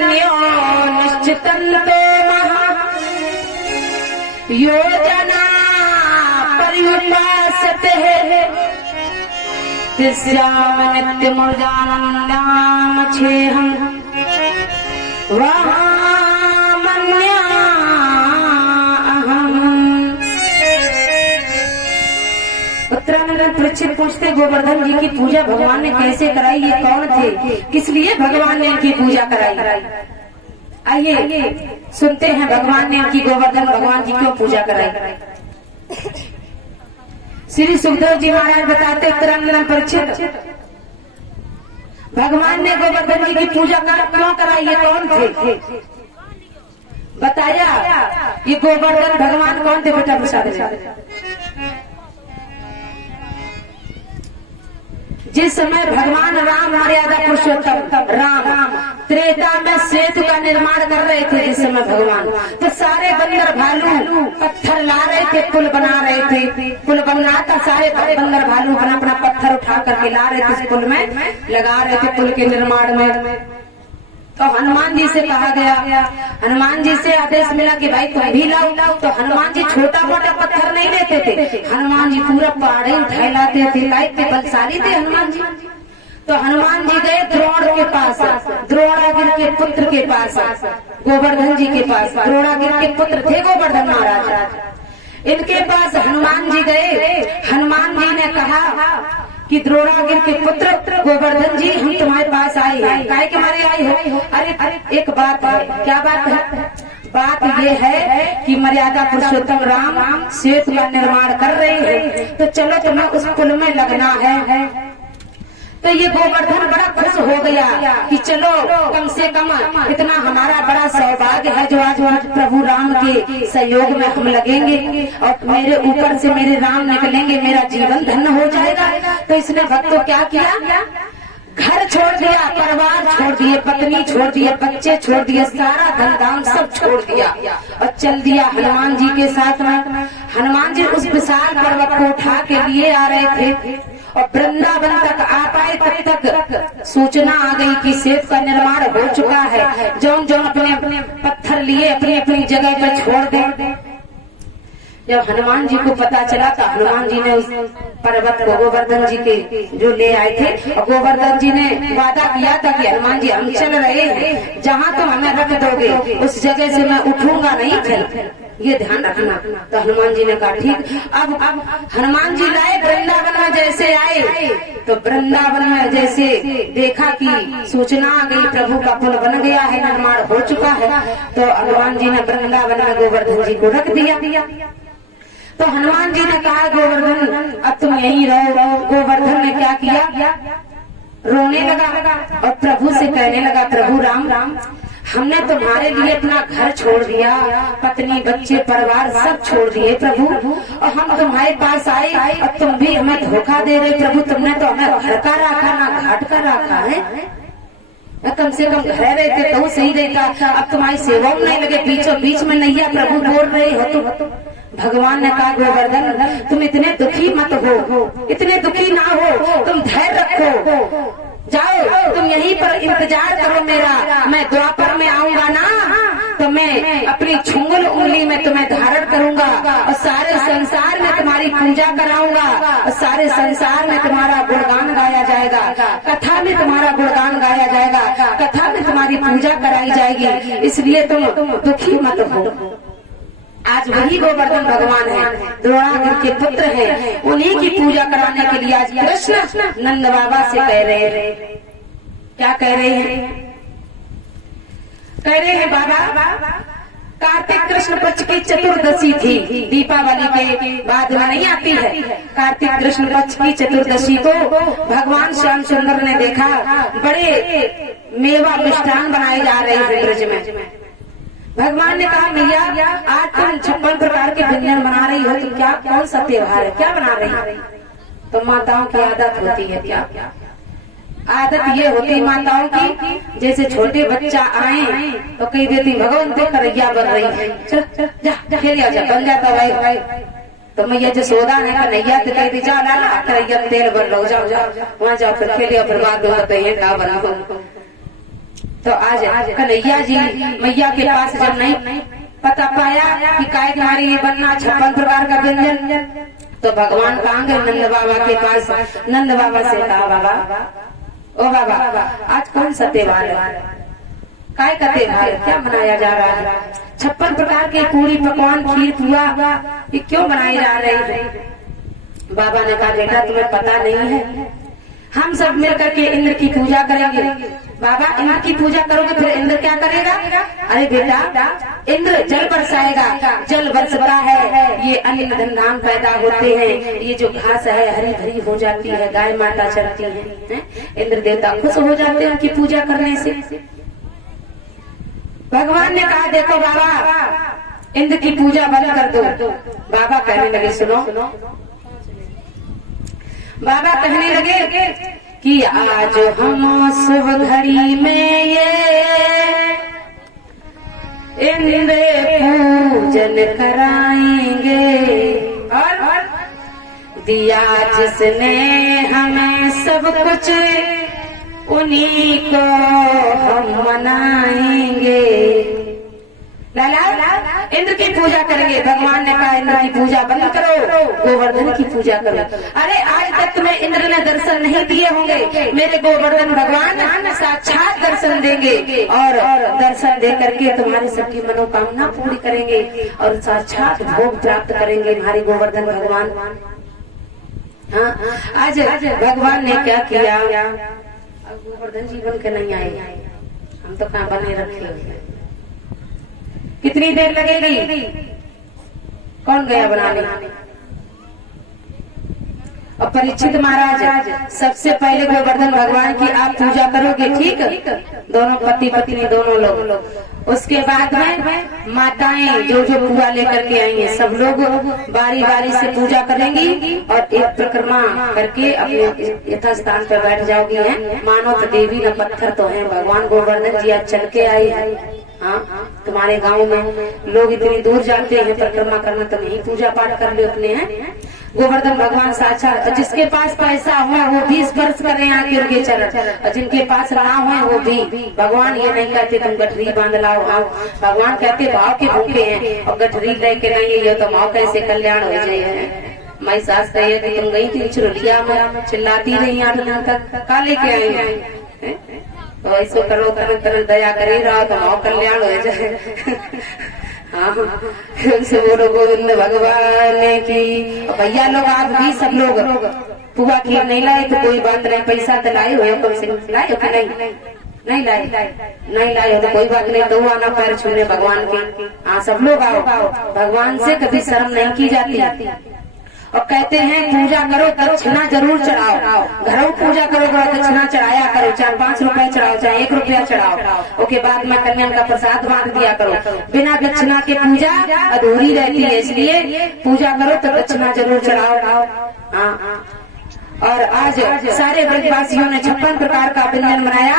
अनन्यो निश्चितन्तो महा योजना पर्युपासते तिस्याम नित्यमुर्जानन्दाम छेहं वहामन्या अहम्। उत्तराखंड परीक्षित पूछते गोवर्धन जी की पूजा भगवान ने कैसे कराई, ये कौन थे, किस लिए भगवान ने इनकी पूजा कराई। आइए सुनते हैं भगवान ने इनकी गोवर्धन भगवान जी क्यों पूजा कराई। श्री सुखदेव जी महाराज बताते उत्तराखंड परीक्षित भगवान ने गोवर्धन जी की पूजा क्यों कराई, ये कौन थे बताया। ये गोवर्धन भगवान कौन थे बेटा प्रसाद। जिस समय भगवान राम मर्यादा पुरुषोत्तम राम त्रेता में सेतु का निर्माण कर रहे थे, जिस समय भगवान तो सारे बंदर भालू पत्थर ला रहे थे, पुल बना रहे थे, पुल बनना था। सारे बंदर भालू अपना अपना पत्थर उठा करके ला रहे थे, पुल में लगा रहे थे, पुल के निर्माण में। तो हनुमान जी से कहा गया, हनुमान जी से आदेश मिला कि भाई तुम भी लाओ। तो हनुमान जी छोटा मोटा पत्थर नहीं लेते थे, हनुमान जी पूरा पहाड़ उठाए लाते थे, लाइट बलशाली थे हनुमान जी। तो हनुमान जी गए द्रोण के पास, द्रोणागिर के पुत्र के पास, गोवर्धन जी के पास। द्रोणागिर के पुत्र थे गोवर्धन महाराज, इनके पास हनुमान जी गए। हनुमान जी ने कहा कि द्रोणागिर के पुत्र गोवर्धन जी हम तुम्हारे पास आए हैं, काहे के मारे आए हो। अरे एक बात है, क्या बात है। बात ये है कि मर्यादा पुरुषोत्तम राम सेतु का निर्माण कर रहे हैं, तो चलो तुम्हें उस पुल में लगना है। तो ये गोवर्धन बड़ा खुश हो गया कि चलो कम से कम इतना हमारा बड़ा सौभाग्य है जो आज प्रभु राम के सहयोग में हम लगेंगे और मेरे ऊपर से मेरे राम निकलेंगे, मेरा जीवन धन्य हो जाएगा। तो इसने भक्त क्या किया, घर छोड़ दिया, परिवार छोड़ दिए, पत्नी छोड़ दिए, बच्चे छोड़ दिए, सारा धन धाम सब छोड़ दिया और चल दिया हनुमान जी के साथ में। हनुमान जी उस विशाल पर्वत को उठा के लिए आ रहे थे और वृंदावन तक आ पाए तब तक सूचना आ गई कि सेतु का निर्माण हो चुका है। जौन जौन अपने अपने पत्थर लिए अपनी अपनी जगह पर छोड़ दे। जब हनुमान जी को पता चला तो हनुमान जी ने उस पर्वत को गोवर्धन जी के जो ले आए थे, और गोवर्धन जी ने वादा किया था कि हनुमान जी हम चल रहे हैं, जहाँ तुम हमें रख दोगे उस जगह से मैं उठूंगा नहीं, चल ये ध्यान रखना। तो हनुमान जी ने कहा ठीक। अब हनुमान जी लाए वृंदावन में, जैसे आए तो वृंदावन में जैसे देखा कि सूचना आ गई प्रभु का पुल बन गया है, निर्माण हो चुका है, तो हनुमान जी ने वृंदावन में गोवर्धन जी को रख दिया। तो हनुमान जी ने कहा गोवर्धन अब तुम यहीं रहो। गोवर्धन ने क्या किया, रोने लगा और प्रभु से कहने लगा प्रभु राम हमने तुम्हारे लिए अपना घर छोड़ दिया, पत्नी बच्चे परिवार सब छोड़ दिए प्रभु, और हम तुम्हारे पास आए और तुम भी हमें धोखा दे रहे प्रभु। तुमने तो हमें घर का रखा ना घाट का रखा है, कम से कम घर रहते तो सही रहता। अब तुम्हारी सेवा में नहीं लगे, बीचों बीच में नैया प्रभु बोल रहे हो। तो भगवान ने कहा गोवर्धन तुम इतने दुखी मत हो, इतने दुखी ना हो, तुम धैर्य रखो, जाओ तुम यहीं पर इंतजार करो मेरा। मैं द्वापर में आऊंगा ना तो मैं अपनी छुंगल उंगली में तुम्हें धारण करूंगा और सारे संसार में तुम्हारी पूजा कराऊंगा और सारे संसार में तुम्हारा गुणगान गाया जाएगा, कथा में तुम्हारा गुणगान गाया जाएगा, कथा में तुम्हारी पूजा कराई जाएगी। इसलिए तुम दुखी मत हो। आज वही गोवर्धन भगवान है, द्रोणागिर के पुत्र हैं, उन्हीं की पूजा कराने के लिए आज कृष्ण नंद बाबा से कह रहे हैं। क्या कह रहे हैं, कह रहे हैं बाबा कार्तिक कृष्ण पक्ष की चतुर्दशी थी, दीपावली के बाद में नहीं आती है। कार्तिक कृष्ण पक्ष की चतुर्दशी को भगवान श्याम सुंदर ने देखा, बड़े मेवा मिष्ठान बनाए जा रहे हैं ब्रज में। भगवान ने कहा मैया आज तुम 56 प्रकार के व्यंजन बना रही हो, तो क्या कौन सा त्योहार है, क्या बना रही हो। तो माताओं की आदत होती है, क्या आदत ये होती है माताओं की, जैसे छोटे बच्चा आए तो कह देती भगवान तो करैया बन रही है, चल जा खेलिया जा, बन जाता भाई। तो मैया जो सोदा है कन्हैया तो कहती जाओ लाला करैया तेल बन लो, जाओ जाओ वहाँ जाओ फिर खेलिया, फिर बाद में का बनाओ। तो आज कन्हैया जी मैया के पास जब नहीं पता पाया कि काय तुम्हारी ये बनना 56 प्रकार का व्यंजन, तो भगवान कहाँ गए नंद बाबा के पास। नंद बाबा से कहा बाबा, ओ बाबा आज कौन सा त्योहार है, काय का त्योहार क्या मनाया जा रहा है, 56 प्रकार के पूरी पकवान खीर पुआ ये क्यों बनाई जा रही है। बाबा ने कहा बेटा तुम्हें पता नहीं है, हम सब मिलकर के इंद्र की पूजा करेंगे। बाबा इंद्र की पूजा करोगे फिर इंद्र क्या करेगा। अरे बेटा इंद्र जल बरसाएगा, जल बरसता है, ये अन्न धन धाम पैदा होते हैं, ये जो घास है हरी भरी हो जाती है, गाय माता चरती है, इंद्र देवता खुश हो जाते हैं उनकी पूजा करने से। भगवान ने कहा देखो बाबा इंद्र की पूजा बंद कर दो। बाबा कहने लगे सुनो, बाबा कहने लगे कि आज हम शुभ घड़ी में ये इंद्र पूजन कराएंगे, और दिया जिसने हमें सब कुछ उन्हीं को हम मनाएंगे। लाला इंद्र की पूजा करेंगे। भगवान ने कहा इंद्र की पूजा बंद करो, गोवर्धन की पूजा करो। अरे आज तक तुम्हें इंद्र ने दर्शन नहीं दिए होंगे, मेरे गोवर्धन भगवान साक्षात दर्शन देंगे और दर्शन दे करके तुम्हारी सबकी मनोकामना पूरी करेंगे और साक्षात भोग प्राप्त करेंगे हमारे गोवर्धन भगवान। हाँ आज भगवान ने क्या किया, गोवर्धन जी बन के नहीं आए, हम तो कहाँ बने रखे। कितनी देर लगेगी, कौन गया बनाने। और परीक्षित महाराज सबसे पहले गोवर्धन भगवान की आप पूजा करोगे, ठीक, दोनों पति पत्नी दोनों लोग। उसके बाद में माताएं जो जो पुआ लेकर के आई हैं सब लोग बारी बारी से पूजा करेंगी और एक परिक्रमा करके अपने यथा स्थान पर बैठ जाओगी। हैं मानो तो देवी न पत्थर तो है, भगवान गोवर्धन जी आज चल के आए हैं। हाँ तुम्हारे गांव में लोग इतनी दूर जाते हैं परिक्रमा करना, तो नहीं पूजा पाठ कर ले अपने। हैं गोवर्धन भगवान साक्षात, जिसके पास पैसा हुआ वो 20 वर्ष कर रहे हैं आके उनके चरण, और जिनके पास ना हुए वो भी। भगवान ये नहीं कहते तुम गठरी बांध लाओ आओ, भगवान कहते भाव के भूखे हैं और गठरी लेके नहीं है तो माँ कैसे कल्याण हो जाए। मैं सास कही कि तुम गई थी चुरलिया में चिल्लाती रही 8 दिन तक, का लेके आई है तो ऐसो करो तरह तरह दया करे रहो तो माँ कल्याण हो जाए। हाँ से बोलो गोविंद भगवान की। भैया लोग आप भी सब लोग पुआ खीर नहीं लाए तो कोई बात नहीं, पैसा तो लाए हो कम से कम, लाए हो कि नहीं लाए हो तो कोई बात नहीं, तो आना पैर छूने भगवान के। हाँ सब लोग आओ, भगवान से कभी शर्म नहीं की जाती। और कहते हैं पूजा करो दक्षिणा जरूर चढ़ाओ, घरों पूजा करो दक्षिणा चढ़ाया करो, चाहे 5 रुपए चढ़ाओ चाहे 1 रुपया चढ़ाओ। उसके बाद में कन्या का प्रसाद बांट दिया करो। बिना दक्षिणा के पूजा अधूरी रहती है, इसलिए पूजा करो तो दक्षिणा जरूर चढ़ाओ। हाँ और आज सारे ब्रजवासियों ने 56 प्रकार का व्यंजन बनाया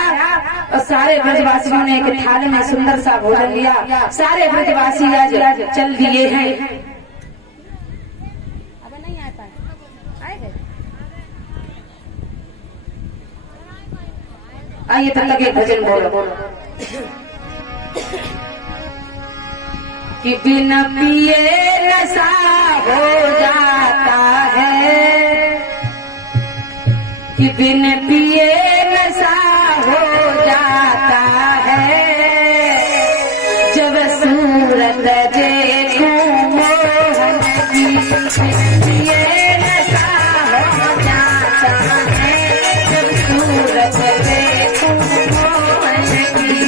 और सारे ब्रजवासियों ने एक थाली में सुंदर सा भोजन लिया। सारे ब्रजवासी आज चल दिए हैं। आइए तब तक एक भजन बोलो कि बिना पिए नशा हो जाता है, कि बिन पिए नशा हो जाता है, जब सूरत देखूं मोहन की, पिए नशा हो जाता है, जब सूरत देखूं मोहन की।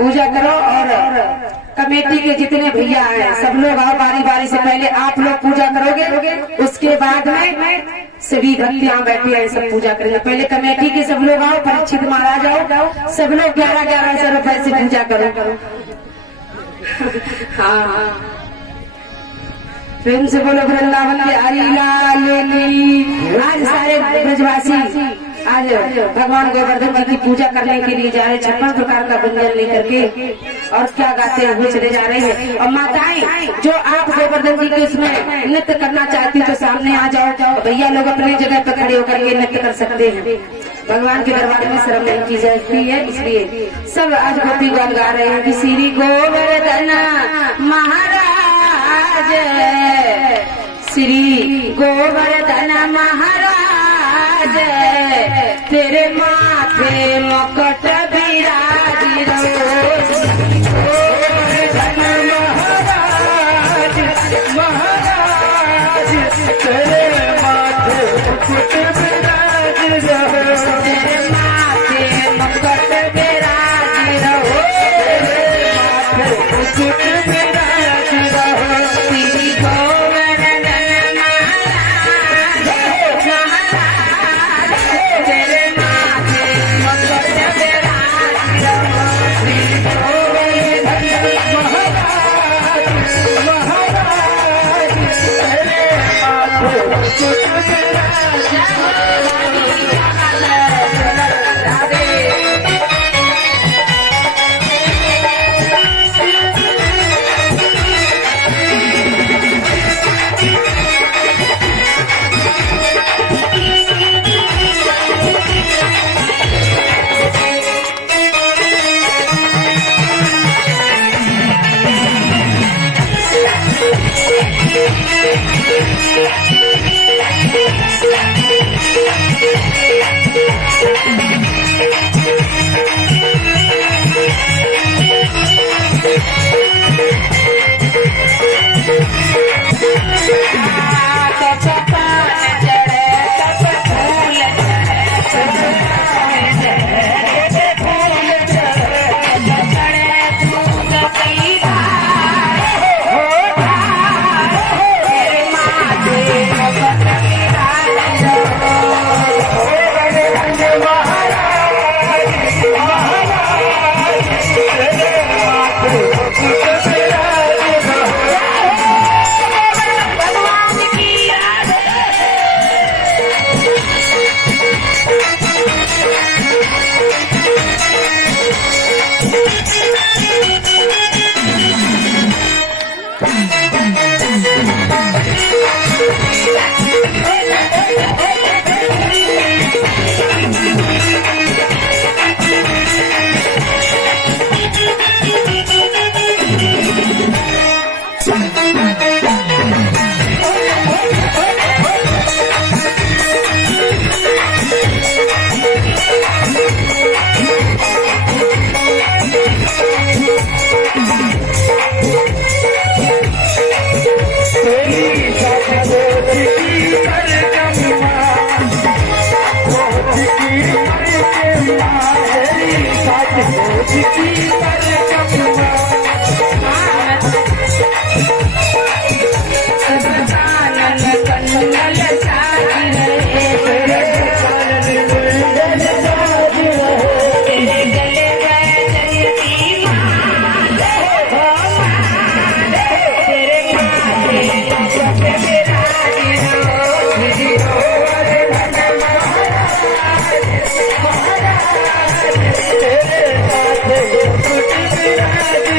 पूजा करो और कमेटी के जितने भैया हैं सब लोग आओ बारी बारी से। पहले आप लोग पूजा करोगे, उसके बाद में सभी भक्त यहाँ बैठे हैं सब पूजा करेंगे। पहले कमेटी के सब लोग आओ, परीक्षित महाराज आओ, सब लोग 11,1100 रुपए से पूजा करो। हाँ प्रेम से बोलो वृंदावन के हरि लाल की। आज सारे ब्रजवासी आज भगवान गोवर्धन जी की पूजा करने के लिए जा रहे, 56 प्रकार का व्यंजन लेकर के और क्या गाते हुए चले जा रहे हैं। और माताएं जो आप गोवर्धन जी के उसमें नृत्य करना चाहती तो सामने आ जाओ, भैया लोग अपनी जगह पर खड़े होकर के नृत्य कर सकते हैं। भगवान के दरबार में शर्म नहीं की जाती है, इसलिए सब आज गोपी गान गा रहे हैं कि श्री गोवर्धन महाराज, श्री गोवर्धन महाराज, तेरे माथे मुकुट विराजी रोज। गोवर्धन महाराज, महाराज, तेरे माथे मुकुट विराजी रोज, तेरे माथे मुकुट विराजी रोज, तेरे माथे मुकुट विराजी रोज। श्री गोवर्धन महाराज, महाराज, तेरे माथे मुकुट विराजी रोज। श्री गोवर्धन महाराज, महाराज, तेरे माथे मुकुट विराजी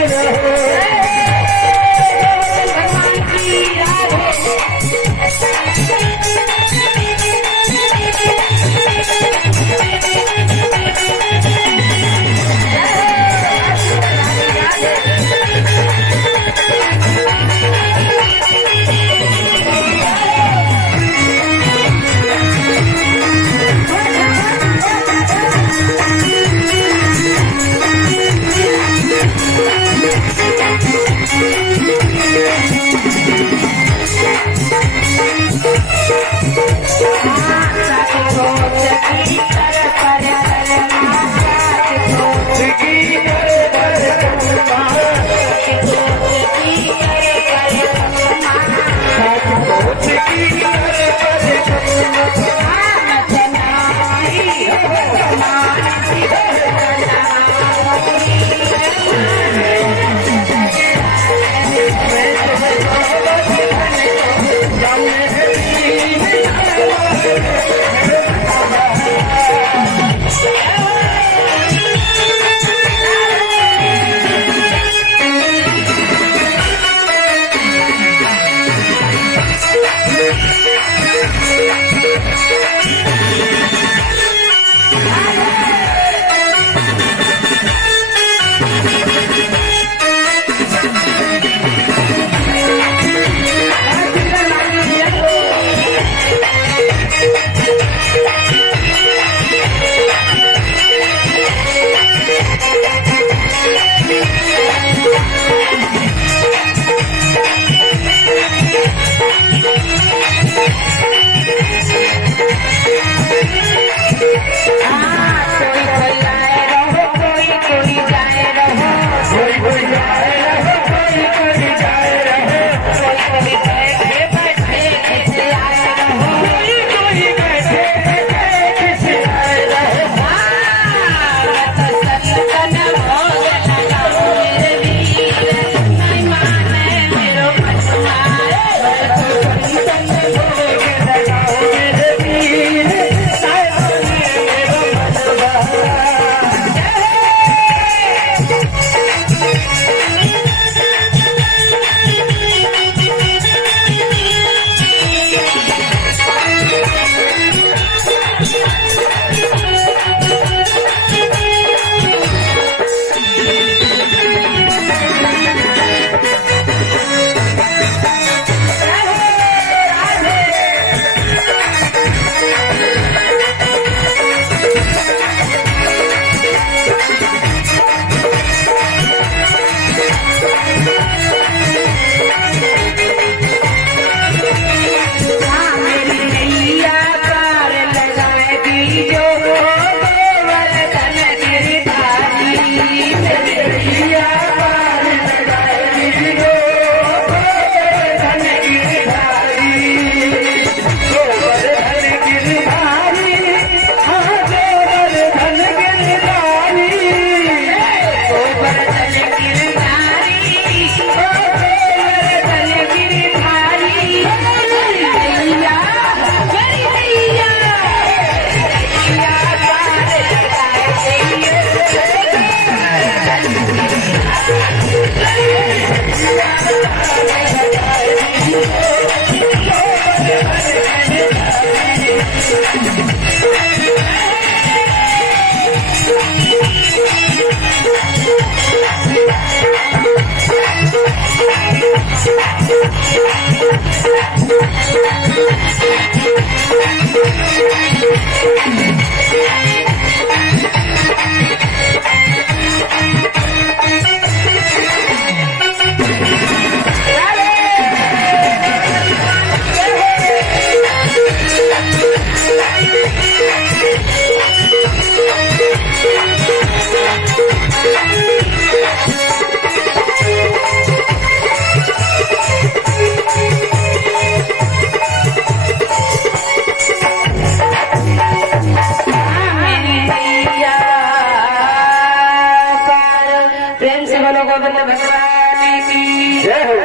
प्रेम से बोलो गोविंद भगवान की जय हो।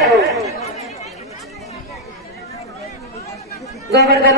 गोवर्धन